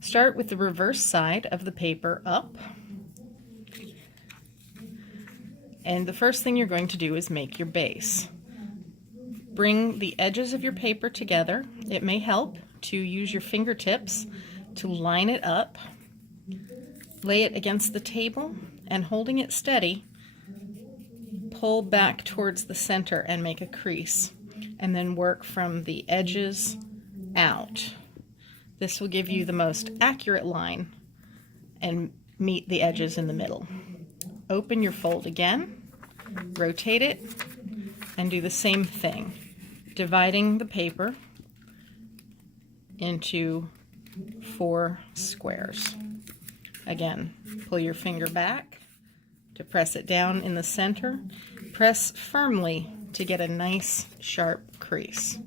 Start with the reverse side of the paper up. And the first thing you're going to do is make your base. Bring the edges of your paper together. It may help to use your fingertips to line it up. Lay it against the table and holding it steady, pull back towards the center and make a crease. And then work from the edges out. This will give you the most accurate line and meet the edges in the middle. Open your fold again, rotate it, and do the same thing, dividing the paper into 4 squares. Again, pull your finger back to press it down in the center. Press firmly to get a nice sharp crease.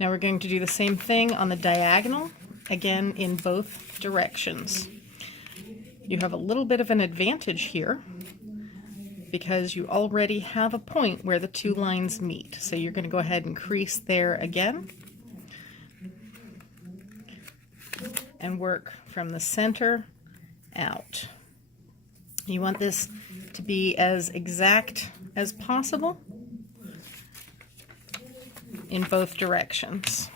Now we're going to do the same thing on the diagonal, again in both directions. You have a little bit of an advantage here because you already have a point where the 2 lines meet. So you're going to go ahead and crease there again and work from the center out. You want this to be as exact as possible in both directions.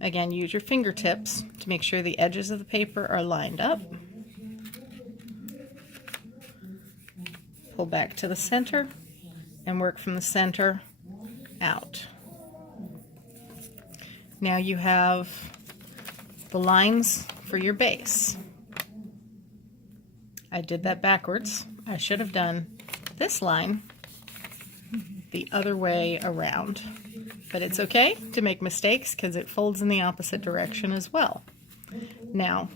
Again, use your fingertips to make sure the edges of the paper are lined up. Pull back to the center and work from the center out. Now you have the lines for your base. I did that backwards. I should have done this line the other way around. But it's okay to make mistakes because it folds in the opposite direction as well. Now,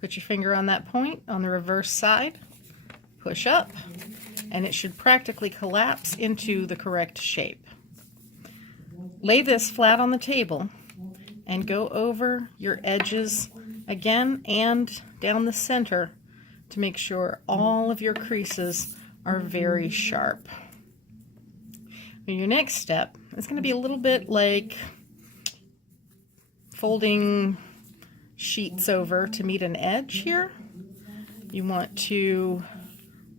put your finger on that point on the reverse side, push up, and it should practically collapse into the correct shape. Lay this flat on the table and go over your edges again and down the center to make sure all of your creases are very sharp. Your next step is going to be a little bit like folding sheets over to meet an edge here. You want to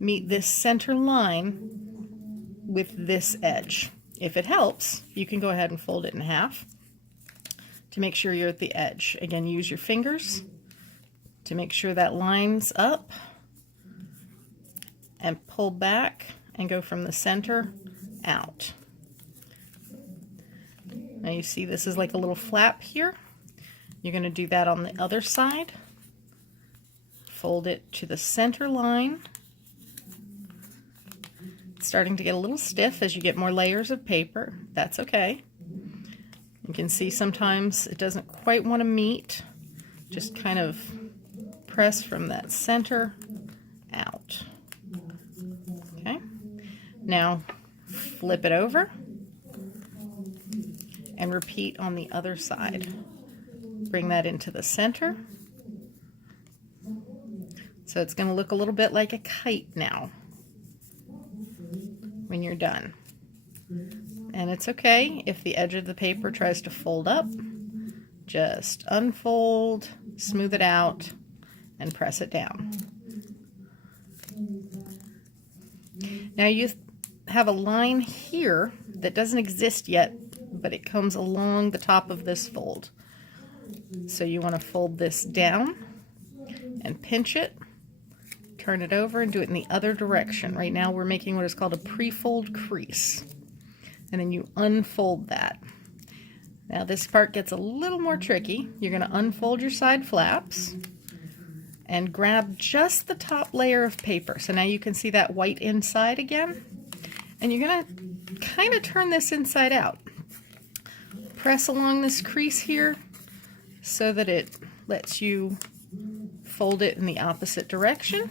meet this center line with this edge. If it helps, you can go ahead and fold it in half to make sure you're at the edge. Again, use your fingers to make sure that lines up and pull back and go from the center out. Now you see this is like a little flap here. You're going to do that on the other side. Fold it to the center line. It's starting to get a little stiff as you get more layers of paper. That's okay. You can see sometimes it doesn't quite want to meet. Just kind of press from that center out. Okay. Now flip it over and repeat on the other side. Bring that into the center. So it's going to look a little bit like a kite now when you're done. And it's okay if the edge of the paper tries to fold up. Just unfold, smooth it out, and press it down. Now you have a line here that doesn't exist yet, but it comes along the top of this fold. So you want to fold this down and pinch it, turn it over and do it in the other direction. Right now we're making what is called a pre-fold crease. And then you unfold that. Now this part gets a little more tricky. You're going to unfold your side flaps and grab just the top layer of paper. So now you can see that white inside again. And you're going to kind of turn this inside out. Press along this crease here so that it lets you fold it in the opposite direction.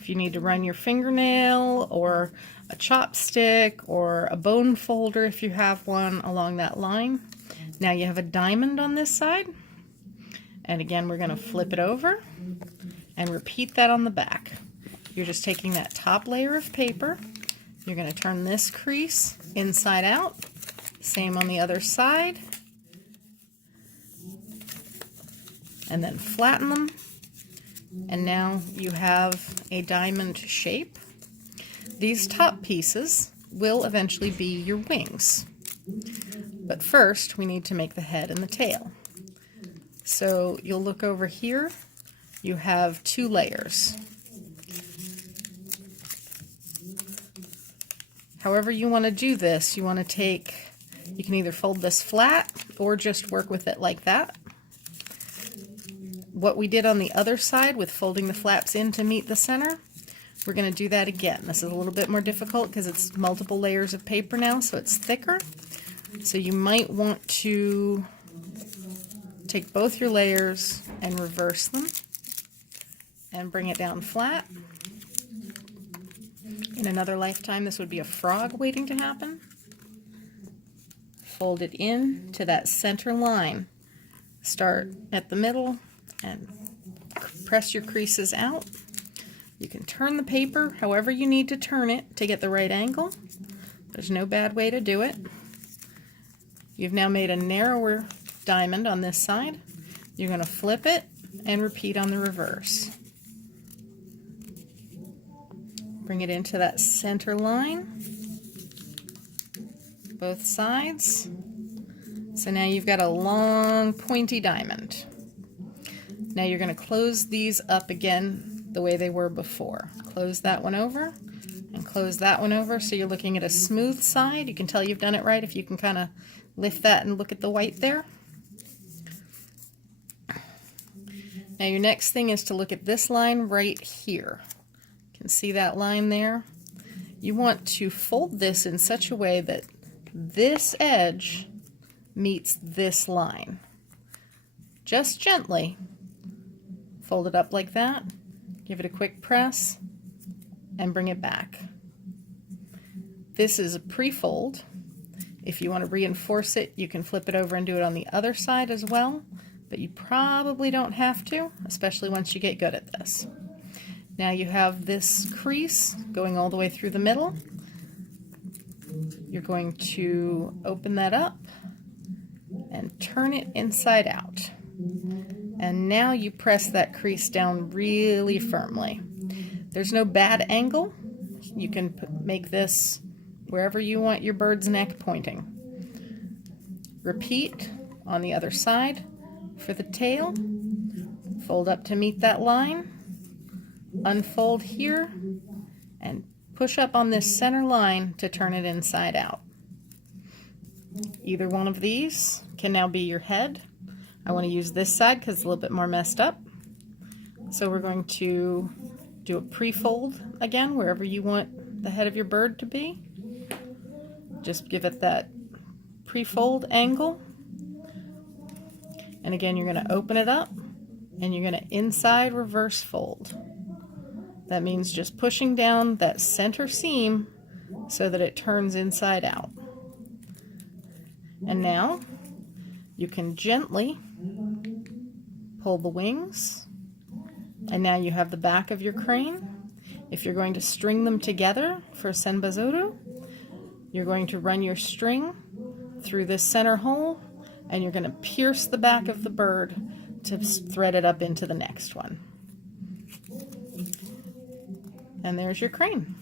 If you need to run your fingernail or a chopstick or a bone folder if you have one along that line. Now you have a diamond on this side. And again, we're going to flip it over and repeat that on the back. You're just taking that top layer of paper. You're going to turn this crease inside out, Same on the other side. And then flatten them. And now you have a diamond shape. These top pieces will eventually be your wings. But first, we need to make the head and the tail. So you'll look over here. You have 2 layers. However you want to do this, you want to take, you can either fold this flat or just work with it like that. What we did on the other side with folding the flaps in to meet the center, we're going to do that again. This is a little bit more difficult because it's multiple layers of paper now, so it's thicker. So you might want to take both your layers and reverse them and bring it down flat. In another lifetime, this would be a frog waiting to happen. Fold it in to that center line. Start at the middle and press your creases out. You can turn the paper however you need to turn it to get the right angle. There's no bad way to do it. You've now made a narrower diamond on this side. You're going to flip it and repeat on the reverse. Bring it into that center line, both sides. So now you've got a long pointy diamond. Now you're going to close these up again the way they were before. Close that one over and close that one over so you're looking at a smooth side. You can tell you've done it right if you can kind of lift that and look at the white there. Now your next thing is to look at this line right here. You can see that line there. You want to fold this in such a way that this edge meets this line. Just gently fold it up like that, give it a quick press, and bring it back. This is a pre-fold. If you want to reinforce it, you can flip it over and do it on the other side as well, but you probably don't have to, especially once you get good at this. Now you have this crease going all the way through the middle. You're going to open that up and turn it inside out. And now you press that crease down really firmly. There's no bad angle. You can make this wherever you want your bird's neck pointing. Repeat on the other side for the tail. Fold up to meet that line. Unfold here and push up on this center line to turn it inside out. Either one of these can now be your head. I want to use this side because it's a little bit more messed up. So we're going to do a pre-fold again wherever you want the head of your bird to be. Just give it that pre-fold angle. And again, you're going to open it up and you're going to inside reverse fold. That means just pushing down that center seam so that it turns inside out. And now you can gently pull the wings, and now you have the back of your crane. If you're going to string them together for senbazuru, you're going to run your string through this center hole, and you're going to pierce the back of the bird to thread it up into the next one. And there's your crane.